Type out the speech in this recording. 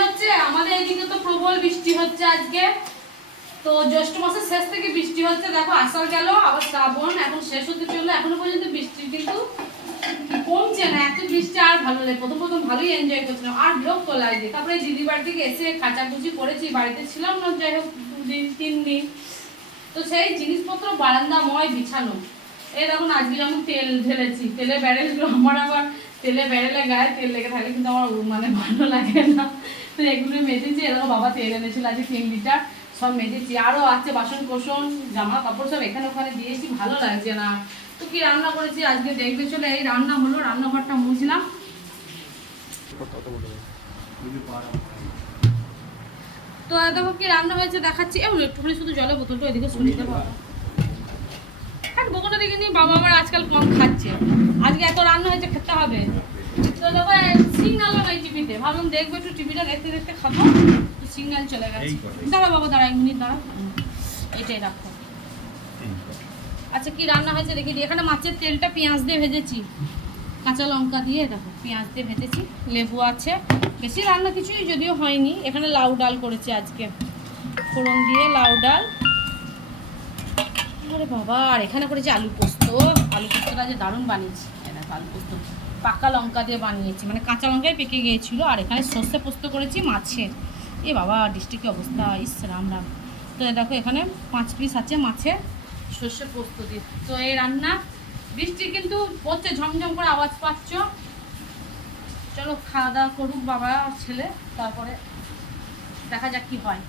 হচ্ছে আমাদের এইদিকে, তো প্রবল বৃষ্টি হচ্ছে আজকে। তো জ্যৈষ্ঠ মাসের শেষ থেকে বৃষ্টি হচ্ছে, দেখো আষাঢ় গেল আবার শ্রাবণ এখন শেষ হতে চললো, এখনো পর্যন্ত বৃষ্টি কিন্তু কমছে না। এত বৃষ্টি আর ভালো লাগে, প্রথম প্রথম ভালোই এনজয় করছিলাম, আর বিরক্ত লাগে। তারপরে দিদি বাড়ি থেকে এসে কাচাকুচি করেছি, বাড়িতে ছিলাম না যাই হোক 2-3 দিন, তো সেই জিনিসপত্র বারান্দাময় বিছানো। এই দেখুন আজকে যেমন তেল ঢেলেছি, তেলের ব্যারেলগুলো আমার আবার তেলের ব্যারেলে গায়ে তেল লেগে থাকলে কিন্তু আমার মানে ভালো লাগে না, তো এগুলো মেজেছি। এরকম বাবা তেল এনেছিল আজকে 3 লিটার, সব মেজেছি। আরও আছে বাসন কোসন জামা কাপড় সব এখানে ওখানে দিয়েছি, ভালো লাগছে না। তো কি রান্না করেছি আজকে দেখবে চলে, এই রান্না হলো, রান্নাঘরটা মুছলাম। তো দেখো কি রান্না হয়েছে দেখাচ্ছি। একটুখানি শুধু জলের বোতলটা ওইদিকে সরিয়ে দেবো। হ্যাঁ বকুটা দেখে নিই, বাবা আমার আজকাল কম খাচ্ছে, আজকে এত রান্না হয়েছে খেতে হবে। তো দেখো সিগনালও নেই টিভিতে, ভাবলাম দেখবো একটু টিভিটা দেখতে দেখতে খাবো, তো সিগন্যাল চলে গেছে। দাঁড়া বাবা দাঁড়া 1 মিনিট দাঁড়া, এটাই রাখো। আচ্ছা কি রান্না হয়েছে দেখি দিই। এখানে মাছের তেলটা পেঁয়াজ দিয়ে ভেজেছি, কাঁচা লঙ্কা দিয়ে, দেখো পেঁয়াজ দিয়ে ভেজেছি, লেবু আছে, বেশি রান্না কিছুই যদিও হয়নি। এখানে লাউ ডাল করেছি আজকে, ফোড়ন দিয়ে লাউ ডাল। আরে বাবা, আর এখানে করেছি আলু পোস্ত। আলু পোস্তটা যে দারুণ বানিয়েছি, আলু পোস্ত পাকা লঙ্কা দিয়ে বানিয়েছি, মানে কাঁচা লঙ্কায় পেকে গিয়েছিল। আর এখানে সর্ষে পোস্ত করেছি মাছের। এ বাবা ডিস্ট্রিক্টের অবস্থা, ইস রাম রাম। তো দেখো এখানে 5 পিস আছে মাছের সর্ষে পোস্ত দিয়ে। তো এই রান্না, বৃষ্টি কিন্তু পড়ছে, ঝমঝম করে আওয়াজ পাচ্ছ। চলো খাওয়া দাওয়া করুক বাবা আর ছেলে, তারপরে দেখা যাক কি হয়।